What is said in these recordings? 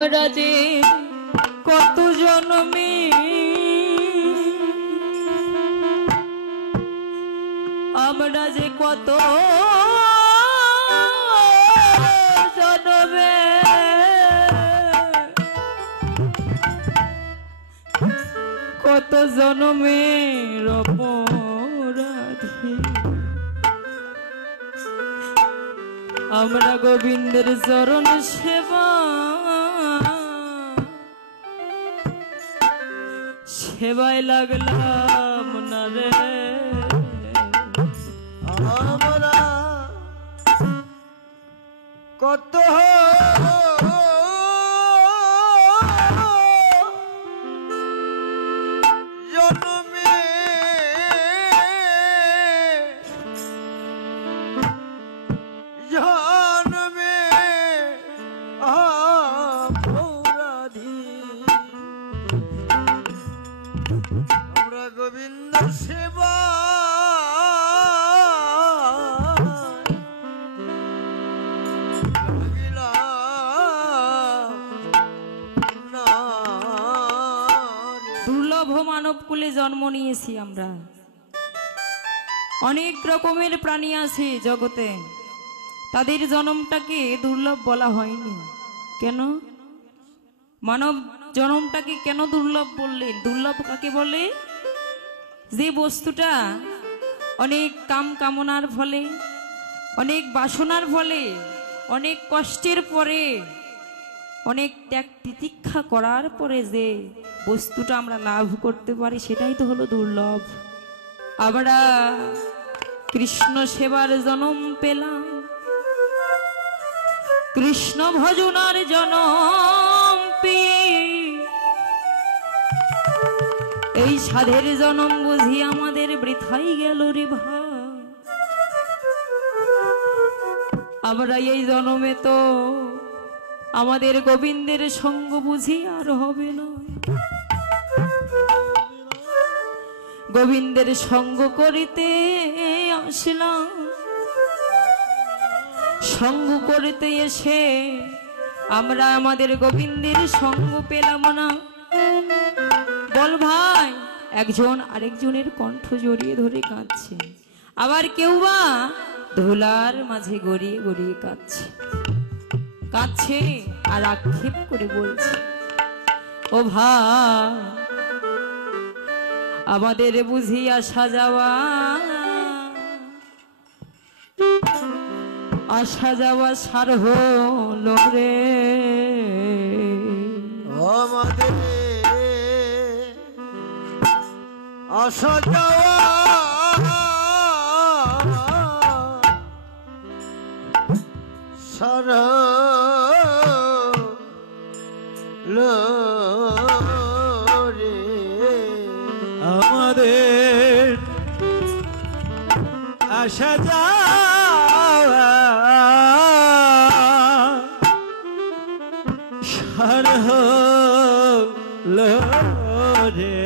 রাজে কত জন্মে আমরা যে কত জন্মে কত জন্মের অপরাধী আমরা গোবিন্দের চরণ সেবায় লাগলাম না রে। আমরা কত জন্মে জন্মে অপরাধী আমরা গোবিন্দ সেবা দুর্লভ মানব কুলে জন্ম নিয়েছি আমরা। অনেক রকমের প্রাণী আছে জগতে, তাদের জন্মটাকে দুর্লভ বলা হয়নি কেন? মানব জন্মটাকে কেন দুর্লভ বললেন? দুর্লভ কাকে বলে? যে বস্তুটা অনেক কাম কামনার ফলে, অনেক বাসনার ফলে, অনেক কষ্টের পরে, অনেক ত্যাগ তিতিক্ষা করার পরে যে বস্তুটা আমরা লাভ করতে পারি সেটাই তো হলো দুর্লভ। আমরা কৃষ্ণ সেবার জন্ম পেলাম, কৃষ্ণ ভজনার জনম পেয়ে এই সাধের জনম বুঝি আমাদের বৃথাই গেল রে ভাই। আমরা এই জনমে তো আমাদের গোবিন্দের সঙ্গ বুঝি আর হবে না। গোবিন্দের সঙ্গ করিতে আসলাম, সঙ্গ করিতে এসে আমরা আমাদের গোবিন্দের সঙ্গ পেলাম না। বল ভাই, একজন আরেকজনের কণ্ঠ জড়িয়ে ধরে কাঁদছে, আবার কেউ বা ধুলার মাঝে গড়িয়ে গড়িয়ে কাঁদছে কাঁদছে আর আক্ষেপ করে বলছে, ও ভাই আমাদের বুঝি আসা যাওয়া সার হলো রে। আমাদের আসা যাওয়া সারা রে। আমাদের আসা যাওয়া সারা রে।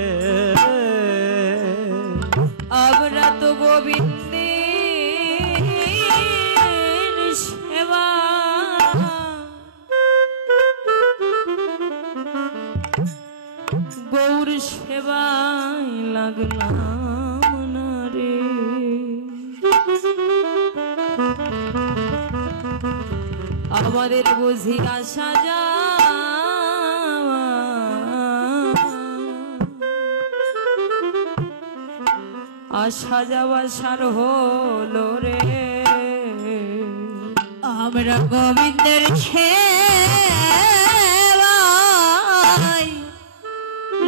আমরা তো গোবিন্দের সেবা গৌর সেবায় লাগলাম না রে। আমাদের বুঝি আসা যাওয়া আসা যাওয়া সার হলো রে। আমরা গোবিন্দের সেবায়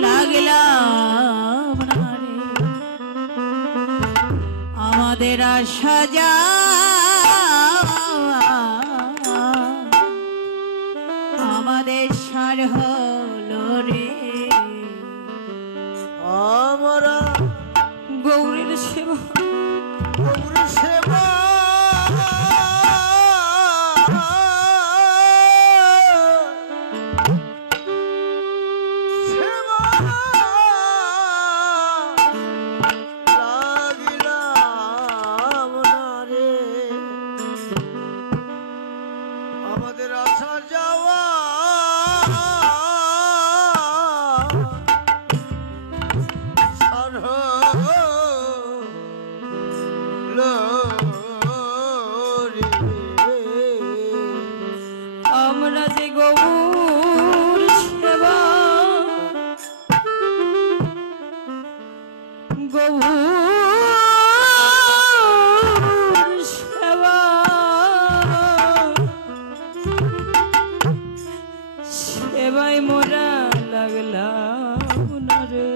লাগলাম না রে। আমাদের আসা যাওয়া আমাদের সার হলো রে। আমরা গৌরের সেবা গৌর সেবা সেবা লাগিলাম না রে। আমাদের আসা যাওয়া সেবাই মোরা লাগলাম না রে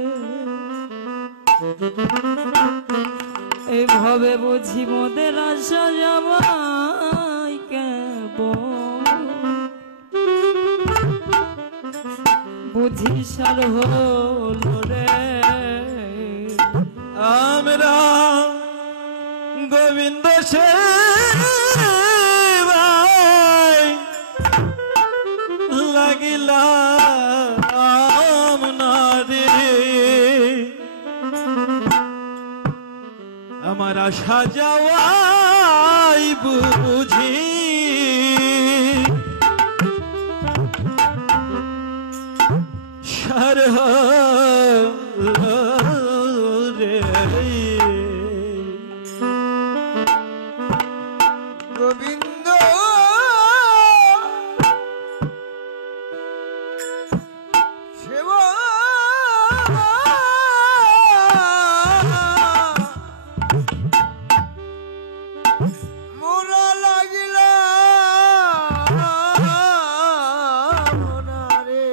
এই ভবে বুঝি মোদের আশা যাবাই কেবল বুঝি সার হলো রে আমরা গোবিন্দ সেবায় লাগিলাম না রে আমার আশা যাওয়াই বুঝি সার হলো রে গোবিন্দ সেবা মোরা লাগিলা না রে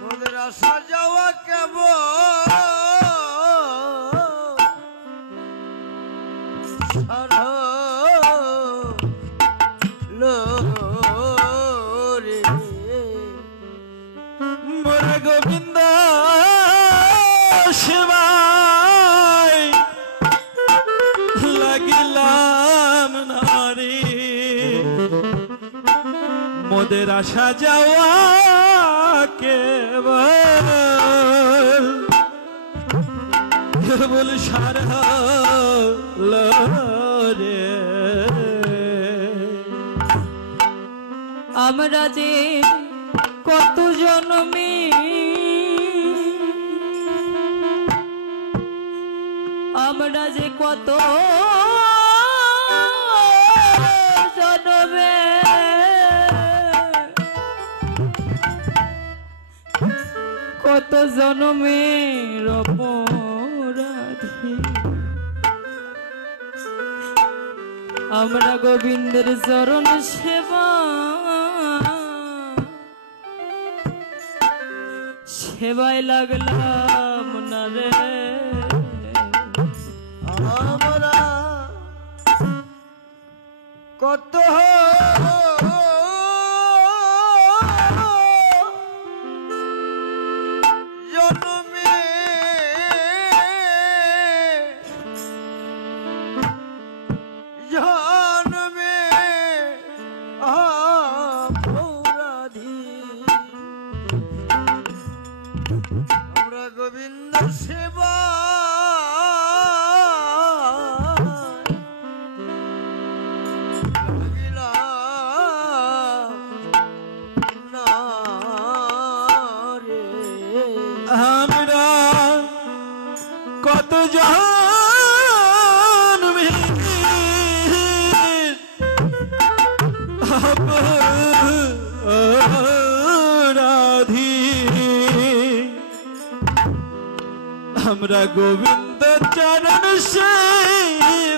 মোদের আশা যাওয়া কেবল রে মোরা গোবিন্দ সেবায় লাগিলাম না রে মোদের আশা যাওয়া কেবল সার হলো রে আমরা যে কত জন্মে আমরা যে কত জন্মে কত জন্মের অপরাধী আমরা গোবিন্দের চরণ সেবা সেবায় লাগলাম না রে আমরা কত জন্মে জন্মে অপরাধী আমরা গোবিন্দ সেবা আমরা কত জন্মে অপরাধী আমরা গোবিন্দ চরণ সেবায়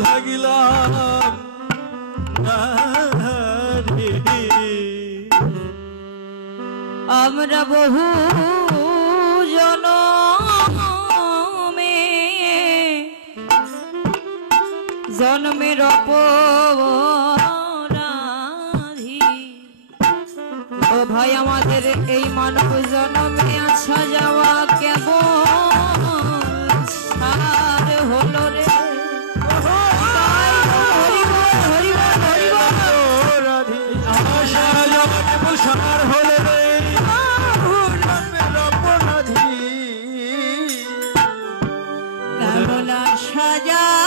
লাগিলাম না রে আমরা বহু জনমে জন্মের অপরাধী ও ভাই আমাদের এই মানব জন্মে আসা যাওয়া কেবল সার হলো রে তাই হরিবল হরিবল হরিবল আশা যাওয়া কেবল সার হলো রে জন্মের অপরাধী কেবল আসা যাওয়া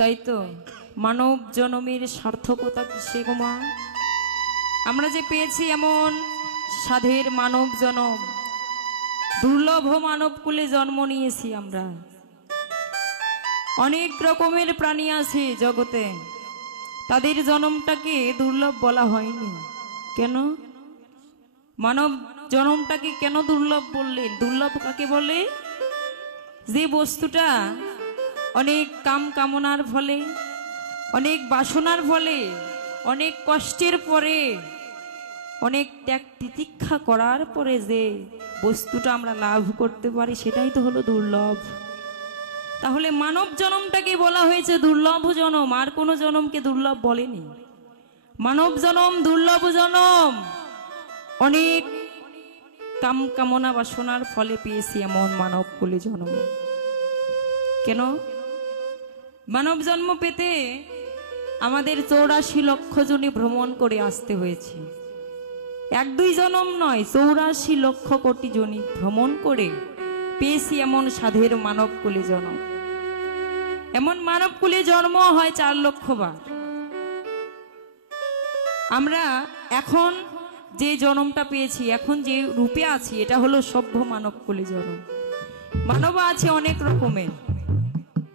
তাই তো মানব জনমের সার্থকতা কিসে গো মা? আমরা যে পেয়েছি এমন সাধের মানব জনম, দুর্লভ মানব কুলে জন্ম নিয়েছি আমরা। অনেক রকমের প্রাণী আছে জগতে, তাদের জন্মটাকে দুর্লভ বলা হয়নি কেন? মানব জন্মটাকে কেন দুর্লভ বললেন? দুর্লভ কাকে বলে? যে বস্তুটা অনেক কাম কামনার ফলে, অনেক বাসনার ফলে, অনেক কষ্টের পরে, অনেক ত্যাগ তিতিক্ষা করার পরে যে বস্তুটা আমরা লাভ করতে পারি সেটাই তো হলো দুর্লভ। তাহলে মানব জন্মটাকে বলা হয়েছে দুর্লভ জনম, আর কোনো জনমকে দুর্লভ বলেনি। মানব জনম দুর্লভ জনম, অনেক কাম কামনা বাসনার ফলে পেয়েছি এমন মানব কুলে জন্ম। কেন? মানব জন্ম পেতে আমাদের 84 লক্ষ জনে ভ্রমণ করে আসতে হয়েছে। 1-2 জনম নয়, 84 লক্ষ কোটি জনি ভ্রমণ করে পেয়েছি এমন সাধের মানব কুলে জন্ম। এমন মানব কুলে জন্ম হয় 4 লক্ষ বার। আমরা এখন যে জন্মটা পেয়েছি, এখন যে রূপে আছি, এটা হলো সভ্য মানব কুলে জন্ম। মানব আছে অনেক রকমের,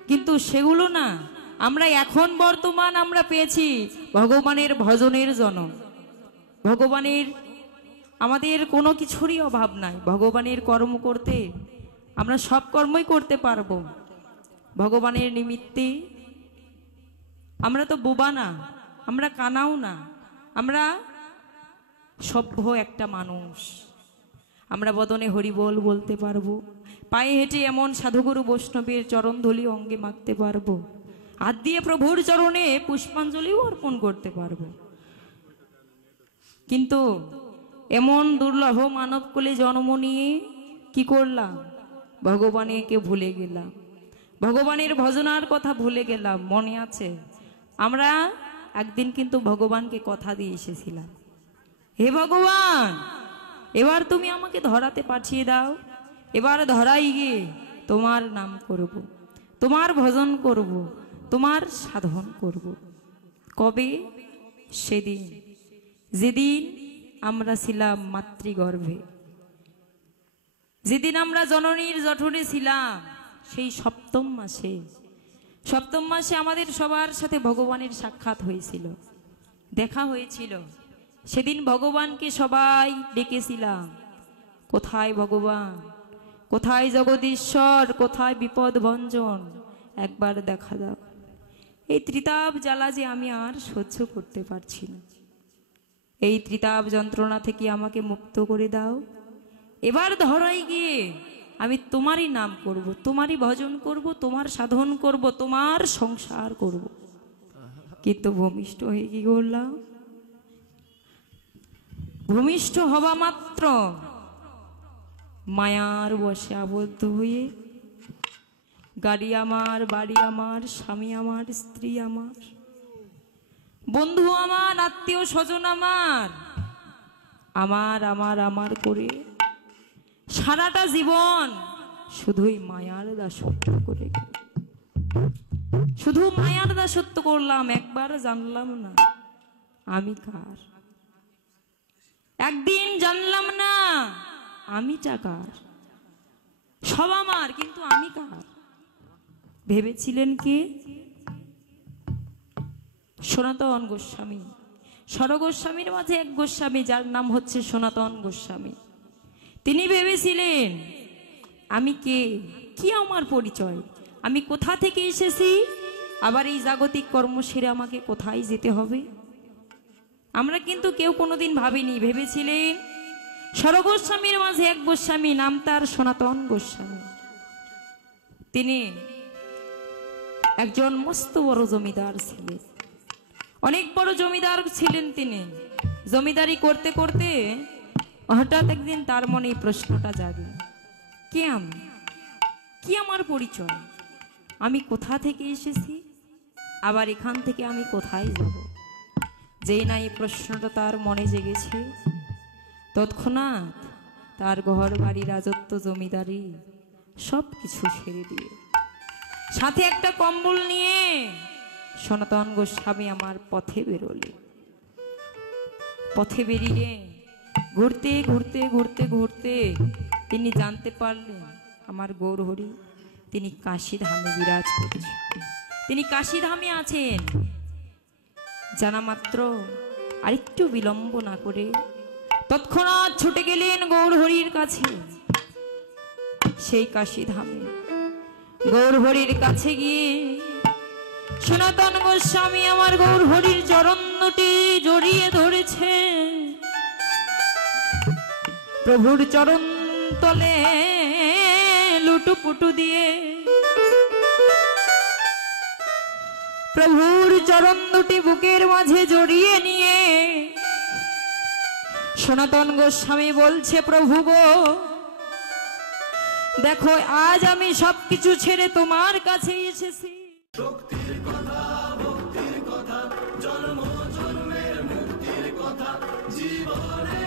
কিন্তু সেগুলো না। আমরা এখন বর্তমান আমরা পেয়েছি ভগবানের ভজনের জন্ম। ভগবানের আমাদের কোনো কিছুরই অভাব নাই। ভগবানের কর্ম করতে আমরা সব কর্মই করতে পারবো ভগবানের নিমিত্তে। আমরা তো বোবা না, আমরা কানাও না, আমরা সভ্য একটা মানুষ। আমরা বদনে হরিবোল বলতে পারবো, পায়ে হেঁটে এমন সাধুগুরু বৈষ্ণবের চরণধূলি অঙ্গে মাখতে পারবো, হাত দিয়ে প্রভুর চরণে পুষ্পাঞ্জলিও অর্পণ করতে পারবো। কিন্তু এমন দুর্লভ মানব কুলে জন্ম নিয়ে কি করলাম? ভগবানকে ভুলে গেলাম, ভগবানের ভজনার কথা ভুলে গেলাম। মনে আছে আমরা একদিন কিন্তু ভগবানকে কথা দিয়ে এসেছিলাম, হে ভগবান, এবার তুমি আমাকে ধরাতে পাঠিয়ে দাও। এবার ধরাই গিয়ে তোমার নাম করব, তোমার ভজন করব, তোমার সাধন করব। কবে? সেদিন যেদিন আমরা ছিলাম মাতৃগর্ভে, যেদিন আমরা জননীর জঠরে ছিলাম, সেই সপ্তম মাসে। সপ্তম মাসে আমাদের সবার সাথে ভগবানের সাক্ষাৎ হয়েছিল, দেখা হয়েছিল। সেদিন ভগবানকে সবাই ডেকেছিলাম, কোথায় ভগবান, কোথায় জগদীশ্বর, কোথায় বিপদ ভঞ্জন, একবার দেখা দাও। এই ত্রিতাপ জ্বালা যে আমি আর সহ্য করতে পারছি না, এই ত্রিতাপ যন্ত্রণা থেকে আমাকে মুক্ত করে দাও। এবার ধরাই গিয়ে আমি তোমারই নাম করব, তোমারই ভজন করব, তোমার সাধন করব, তোমার সংসার করব। কিন্তু ভূমিষ্ঠ হয়ে কি করলাম? ভূমিষ্ঠ হওয়া মাত্র মায়ার বশে আবদ্ধ হয়ে, গাড়ি আমার, বাড়ি আমার, স্বামী আমার, স্ত্রী আমার, বন্ধু আমার, আত্মীয় স্বজন আমার, আমার আমার আমার করে সারাটা জীবন শুধুই মায়ার দাসত্ব করে গেল। শুধু মায়ার দাসত্ব করলাম, একবার জানলাম না আমি কার। একদিন জানলাম না আমি কার। সব আমার, কিন্তু আমি কার? ভেবেছিলেন কে? সনাতন গোস্বামী। স্বরগোস্বামীর মাঝে এক গোস্বামী, যার নাম হচ্ছে সনাতন গোস্বামী। তিনি ভেবেছিলেন আমি কে, কি আমার পরিচয়, আমি কোথা থেকে এসেছি, আবার এই জাগতিক কর্ম সেরে আমাকে কোথায় যেতে হবে। আমরা কিন্তু কেউ কোনোদিন ভাবিনি। ভেবেছিলেন স্বরগোস্বামীর মাঝে এক গোস্বামী, নাম তার সনাতন গোস্বামী। তিনি একজন মস্ত বড় জমিদার ছিলেন, অনেক বড় জমিদার ছিলেন তিনি। জমিদারি করতে করতে হঠাৎ একদিন তার মনে এই প্রশ্নটা জাগে, কে আমি, কি আমার পরিচয়, আমি কোথা থেকে এসেছি, আবার এখান থেকে আমি কোথায় যাব। যেই না এই প্রশ্নটা তার মনে জেগেছে, তৎক্ষণাৎ তার ঘর বাড়ি, রাজত্ব, জমিদারি সব কিছু ছেড়ে দিয়ে, সাথে একটা কম্বল নিয়ে সনাতন গোস্বামী আমার পথে বেরোলে। পথে বেরিয়ে ঘুরতে ঘুরতে ঘুরতে ঘুরতে তিনি জানতে পারলেন আমার গৌরহরি তিনি কাশী ধামে বিরাজ করছেন, তিনি কাশী ধামে আছেন। জানা মাত্র আরেকটু বিলম্ব না করে তৎক্ষণাৎ ছুটে গেলেন গৌরহরির কাছে। সেই কাশী ধামে গৌরহরির কাছে গিয়ে সনাতন গোস্বামী আমার গৌরহরির চরণ দুটি জড়িয়ে ধরেছে। প্রভুর চরণ তলে লুটুপুটু দিয়ে প্রভুর চরণ দুটি বুকের মাঝে জড়িয়ে নিয়ে সনাতন গোস্বামী বলছে, প্রভু গো দেখো আজ আমি সবকিছু ছেড়ে তোমার কাছে এসেছি। শক্তির কথা, ভক্তির কথা, জন্ম জন্মের মুক্তির কথা, জীবনে